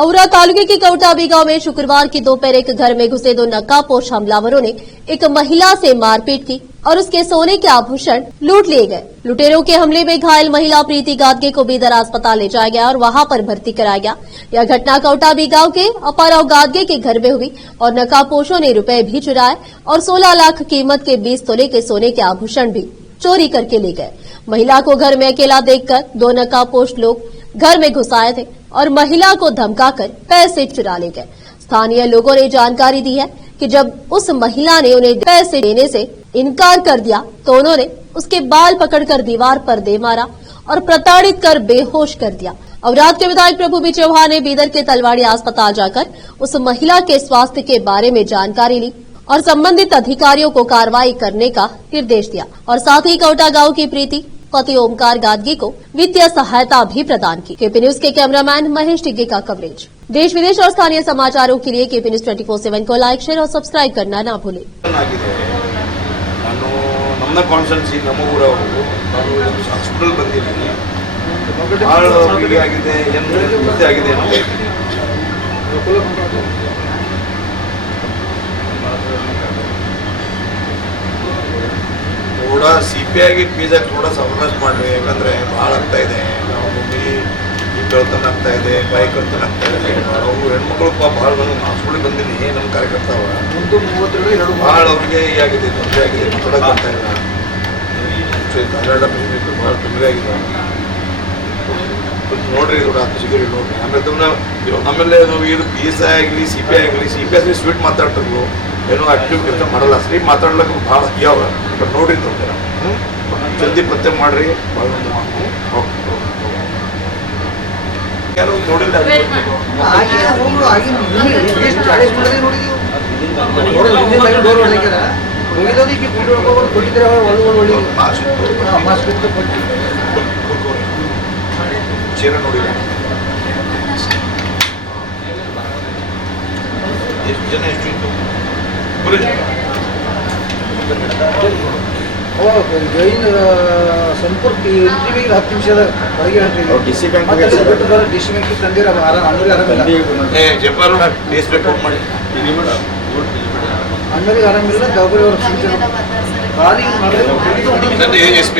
औरा तालुके के कौटाबी गांव में शुक्रवार की दोपहर एक घर में घुसे दो नकाबपोश हमलावरों ने एक महिला से मारपीट की और उसके सोने के आभूषण लूट लिए गए। लुटेरों के हमले में घायल महिला प्रीति गादगे को बीदर अस्पताल ले जाया गया और वहां पर भर्ती कराया गया। यह घटना कौटाबी गांव के अपाराव गादगे के घर में हुई और नकाबपोशों ने रुपए भी चुराए और 16 लाख कीमत के 20 तोले के सोने के आभूषण भी चोरी करके ले गए। महिला को घर में अकेला देखकर दो नकाबपोश लोग घर में घुस आए थे और महिला को धमकाकर पैसे चुरा ले गए। स्थानीय लोगों ने जानकारी दी है कि जब उस महिला ने उन्हें पैसे देने से इनकार कर दिया तो उन्होंने उसके बाल पकड़कर दीवार पर दे मारा और प्रताड़ित कर बेहोश कर दिया। अवराद के विधायक प्रभु बी चौहान ने बीदर के तलवाड़ी अस्पताल जाकर उस महिला के स्वास्थ्य के बारे में जानकारी ली और संबंधित अधिकारियों को कार्रवाई करने का निर्देश दिया और साथ ही कौटा गांव की प्रीति पति ओमकार गादगी को वित्तीय सहायता भी प्रदान की। केपी न्यूज के कैमरामैन महेश टिग्गे का कवरेज। देश विदेश और स्थानीय समाचारों के लिए केपी न्यूज 24/7 को लाइक, शेयर और सब्सक्राइब करना ना भूलें। ನಮ್ಮ ಕಾನ್ಸ್ಟೆನ್ಸಿ ನಮ್ಮ ಊರವರು ನಾನು ಹಾಸ್ಪಿಟಲ್ ಬಂದಿದ್ದೀನಿ ಭಾಳ ಆಗಿದೆ ಏನು ಮತ್ತೆ ಆಗಿದೆ ಥೋಡಾ CPIಗೆ ಫೀಸಾಗಿ ಥೋಡಾ ಸವಕಾಶ ಮಾಡಿರಿ, ಯಾಕಂದರೆ ಭಾಳ ಆಗ್ತಾ ಇದೆ. ನಾವು ಭೂಮಿ ಈ ಕಳ್ತನ ಆಗ್ತಾ ಇದೆ, ಬಾಯಿ ಕಳ್ತನ ಆಗ್ತಾ ಇದೆ. ಅವರು ಹೆಣ್ಮಕ್ಳು ಭಾಳ ಹಾಸ್ಪಿಟಲ್ ಬಂದಿನಿ ನಮ್ಮ ಕಾರ್ಯಕರ್ತಾವ ಭಾಳ ಅವ್ರಿಗೆ ಆಗಿದೆ, ತೊಂದರೆ ಆಗಿದೆ, ಮಾತಾಡೋಕೆ ಬರ್ತಾ ಇಲ್ಲ. ಅಲ್ಲಾಡ ಭಾಳ ತೊಂದರೆ ಆಗಿದೆ. ನೋಡ್ರಿ ಇದು ಸಿಗರಿ ನೋಡ್ರಿ. ಆಮೇಲೆ ಇದು PSI ಆಗಲಿ CPI ಆಗಲಿ ಸ್ವೀಟ್ ಮಾತಾಡ್ತಿರ್ಲು ಏನೋ ಆಕ್ಟಿವ್ ಕೆಲಸ ಮಾಡಲ್ಲ, ಸರಿ ಮಾತಾಡ್ಲಿಕ್ಕೆ ಭಾಳ ಯಾವ ಬಟ್ ನೋಡ್ರಿ ತೊಂದರೆ ಜಲ್ದಿ ಪತ್ತೆ ಮಾಡ್ರಿ. ಯಾರು ನೋಡಿಲ್ಲ ಚೀರ ನೋಡಿಲ್ಲ. ಎಷ್ಟು ಜನ ಎಷ್ಟು ಇತ್ತು ಜೈನ್ ಸಂಪರ್ಕ ಇಂಟರ್ವ್ಯೂಗೆ 10 ನಿಮಿಷದ ಹೊರಗೆ ಡಿಸಿ ಬ್ಯಾಂಕ್ ತಂದಿರ ಅನ್ನೋರಿಗೆ ಆರಾಮಿಲ್ಲ. ದೌಬರಿ ಅವ್ರ ಸೂಚನೆ ಖಾಲಿ SP